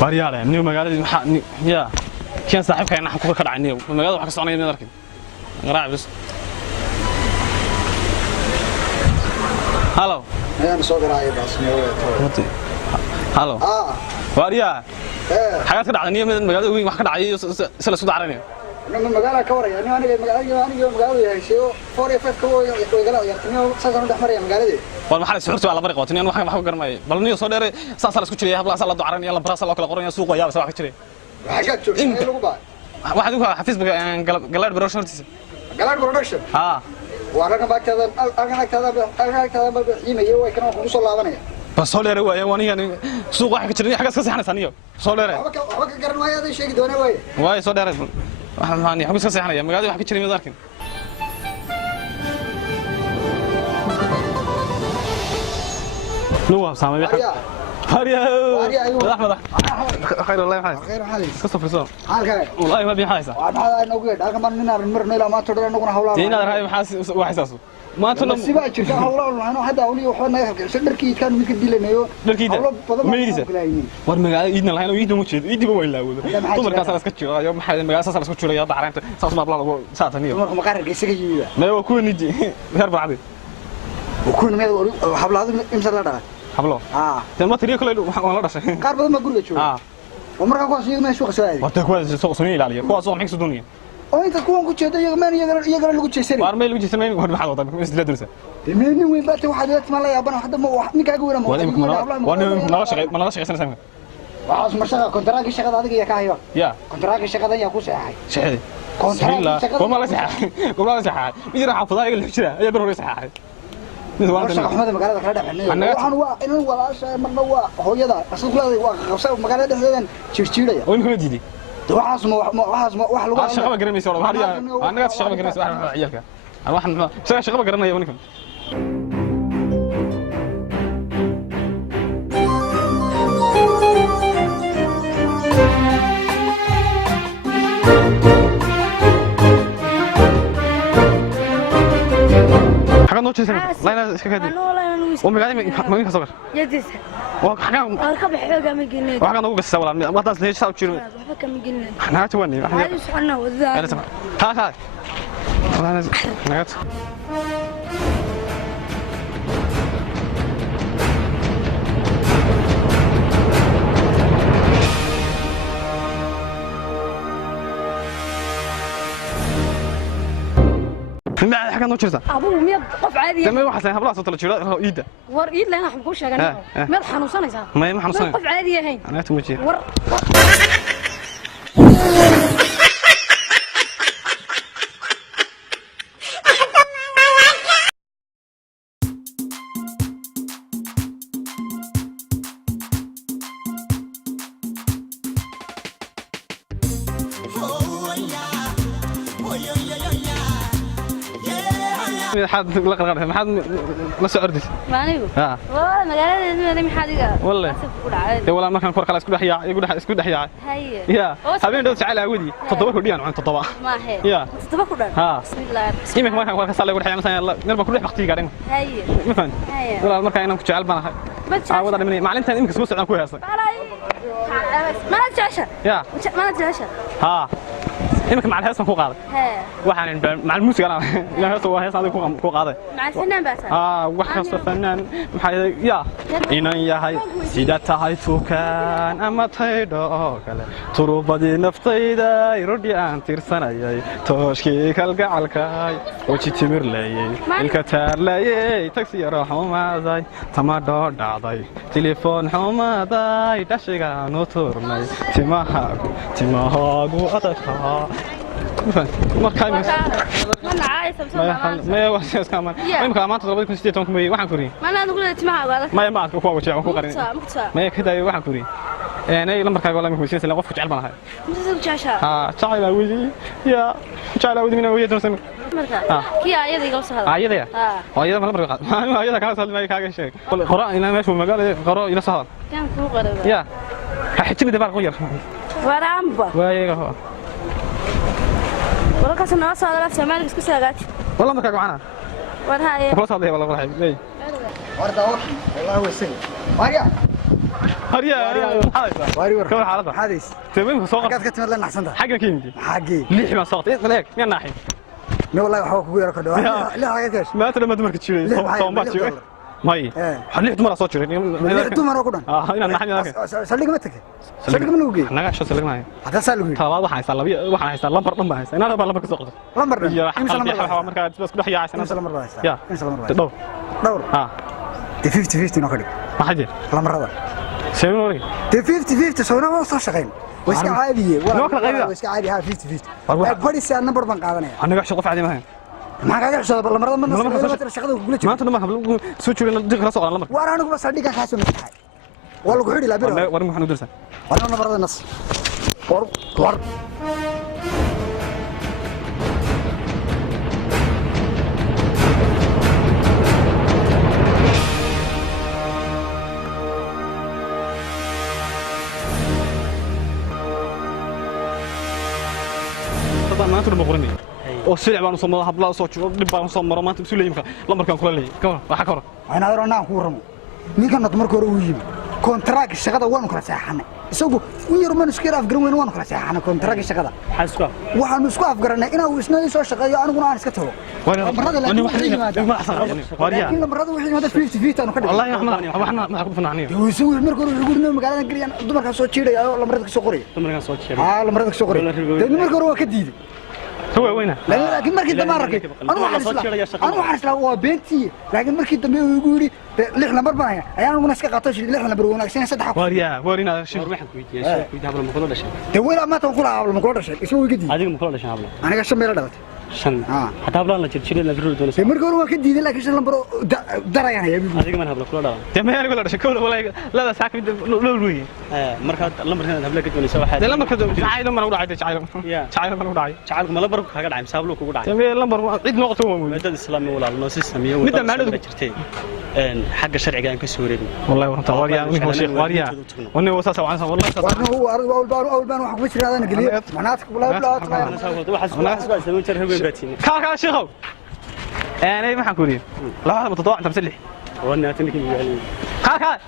بريالة مني ومقالة يا كان صاحبك أنا حكوا كذا عني ومقالة وحكي صانع من ذلك راعي بس هلو أنا سوق راعي بس ميوي هلو بريالة حاجات كذا عني من مقالة وين وحكي عاي سلسلة عرني أنا مقالة كورة يعني أنا مقالة يعني شيء فوري فات كورة يقولوا يعني سازون الأحمر يا مقالة دي والمحل سحرت على بريق وطني أنا وحكي قرمي بلني صدر ساسل اسكت شيء هبلا سلا دعرني يلا براس الله كل قرني سوق ويا بس واحد شيء حاجات شوف إيه لو بعد واحد يقول حفيز قلاد بروشرتي قلاد برودكشن وأنا كذا بحيمة يوي كانوا خلصوا الله ونيا بس صدر ويا وني يعني سوق واحد كتير حاجة كذا سحنا ثانية صدر حبك قرن ويا هذا الشيء دونه ويا واي صدر واحد ثاني حبك كذا سحنا يا مقالة واحد كتير من ذاك نواب سامي بيحب هريا أحمد خير الله يحفظك خير حالي قصة فرسان حالك والله ما بيحاسة وأنا نقول هذا كمان نمر نيلا ما تقدر نقول حولا تينا رأي محاس وحساسه ما تقول سباق شركة حولا أنا هذا أولي وحنا يخلق شدركي كان ممكن ديله نيو دركي ده ما يجلس ورمى يدنا الحين ويدنا مشيد يدي بوين لا وده طول كاس على سكتشو يوم حد ما قاس على سكتشو يا ضعرين صاص ما بلا ساعتين يوم ما قرر يسقي ما هو كون يجي هرب عادي وكون ما حبل هذا إمسك لا حبله ما تري كله ولا رأس قارب ما أقول لك شو ومرة كواس يوم شو قصدي وقت كواس سوق سنين عليه كواس سوق محكس الدنيا أنت كون كنت هذا يوم يقرأ لقول شيء سري وارمي لقول سنين وهرب حاله طيب بس لا درسه مني وين بات واحد يسمع لا يا بنا حد ما واحد نك أقول ما وانا ما لا شيء سنة وعاص مرشقة كنت راقي الشقة هذه يا كايو كنت راقي الشقة هذه يا كوس يا حي شهدي كنت راقي الشقة وما لا سحاح وما لا سحاح يجري حافظها يقول الحشرة يا ضروري سحاح مرشقة أحمد مقالة كلا دحني وحن إنه ولا شيء من هو يدا أصل كلا وقصة مقالة دحين شيء وين كل جديد وحاس ما وحلو شغبة قرمي سوى هذه أنا قاعد شغبة قرمي سوى عيالك أنا واحد شغبة قرمي يونيكم حاجة نوتش سنة لا لا إيش كذي ومي قاعد ما ينفع صغر يدرس وحاجة أركب حاجة مجنون وحاجة نقول قصة ولا ما تنسى ليش ساوي شيء حاجة مجنون إحنا تواني هذا سبحانه وتعالى ها والله أنا ما حاجة نوتشرسا أبوه مية قف عادي تمام واحد سنة بلا صوت الشيء إيده وريد لنا حبكون شغالين مية حنوصنا صح ما حنوصنا قف عادي هين أنا تمشي حد لقى حد ما سعردش مانيو والله مقالة دي محادقة والله والله ما كان فرق على اسكو دحيا يقول اسكو دحيا هي يا habeen dhow jacayl aawadi toddoba ku dhiyaan toddoba ma he ya toddoba ku dhan ha bismillaah imika markaan warka salay waxa ayaan meel ba ku dhex waqtiga gaadhin haye ma fahant walaa markaan inaan ku jacayl banahay wada dhimanay maalintan imika soo socdaan ku heesay ma jecesha ya ma jecesha ha imika macal heesan ku qaaday waxaan macal muusiga ana ila heesan waa heesan ku qaaday macal fanaan baasa wax kasta fanaan maxay ya inaan yahay sida tahay tukaan ama taydho kale turubadii naftayda irodhi aan tirsanayay tooshkii kalgacalkay waji timir leeyay ilka taarlayay taxi yaro xumaaday tamadho dhacday telefoon xumaaday dhashigaan u turnay timahaagu adadkaa markaa ما يوسف كمان يمكن ما تضرب لك نسيت تونكم waxaan kuri ma aan ugu leeyahay timaha wada ما aad ku wajiyo ku qarin ma kida waxaan kuri ee lambarkaaga wala ma kuusin qofku jecel banahay jacayl awidi ya jacayl awidi mina wiyada san marka ki ayada iga soo hada ayada ayada lambar qaad ayada ka soo kaaga sheeg qora ina meeshu magaalada qoro ila soo kan ku qoro ya xajib dabar qoyar waraamba waayaga ولا كسرنا صار لا سمعني بس كسرت والله ما كان معنا ولا هاي خلاص هذه والله راح لي ورده والله وسيم ماريا هريا واري ور كم حالتها حادث تمام سوق قد كتمد لنا احسنتها حاجه كيمدي حقي ليح ما سوقت ايه ملاك يا ناحي لا والله waxa ku yar ka dhaw la haga gash ما ترى ما دمرك تشيل صوم ما تشيل ماي حليح دمر soo jiray dumar ku dhan ina naxay saldhiga ma tagay saldhiga ma lugu naga soo salagnaay hada salugu tabaad waxaan haysaa labiyo waxaan haysaa lambar dhan baan haysaa inaad baa lambar ka soo qaday lambar dhan iyo waxa marka isku dhex yaacaysan lambar baa haysaa ya lambar dhowr ha 50-50 no kale maxay lambarada سيروري 50-50 soo nama soo shaqeyn wiska caadiye wala wiska caadi ha 50-50 bariisa number ban qaadanaya anaga shaqo fiican ma hayn ما قاعد يحسب lambarada ma shaqada ku gulay maanta ma hablo soo jireen dib kala soo qadan lambar war anigu saldhiga ka soo mitahay wala ku xidhi la bir war maxaan u dirsan wala lambarada nas war maanta ma qoranay oo silic baan soo madax habla soo jiro dib baan soo maro maanta isuleeyimka lambarkan kula leeyay ka waxa ka hor waxaan adeeranaa ku ramo ninkan markii hore uu yimi kontraak shaqada waan kala saxanay isagu u yar man iskir afgaran weyn waan kala saxanay kontraak shaqada xaska waxaan isku afgaranay inuu isna soo shaqeeyo aniguna aan iska tago lambarada la wariya lambarada wixii hada 50-50 aanu ka dhigay wallahi waxna ma ku fanaaniyo uu markii hore wuxuu gurino magaalada galiyaan dumarka soo jiidayo lambarada ka soo qoray lambarada ka soo qoray markii hore waa ka diiday هو وينه لكن مركي دمار ركي انا waxaan isla waa beenti laakiin markii dambe uu igu yiri lix lambar baan ayaan ugu naska qaato lix lambar wanaagsan saddex warina shir waxaan ku weydiiyay hablo ma kula dhashay de wala ma tan kula hablo ma kula dhashay isoo iga diiday adiga ma kula dhashay hablo aniga shan meel dhalatay shan hatta hablo la jirjilay la fiiro doonaysa markii hore waa ka diiday laakiin shan lambar darayaan ayaa adiga ma hablo kula dhalan de ma aniga la dhashay kowla wala la saakay loo ruuyi marka lambarkan hablo ka doonaysa waxa de lambarka jacayl ma u dhacay jacayl ma u dhacay jacayl ma lambar kaga dhacay sablo kugu dhacay de lambar cid noqoto waa dad islaami walaal noo si sameeyo midda maadada jirtay xagga sharciga aan ka soo wareegay wallahi warta wariya ninka sheekh wariya wana wasaas waan wallahi أول بان واحد بس هذا نقليه مناطق كا شيخو أنا ما حكوني لا واحد متطوع أنت مسلح وانا تنك كا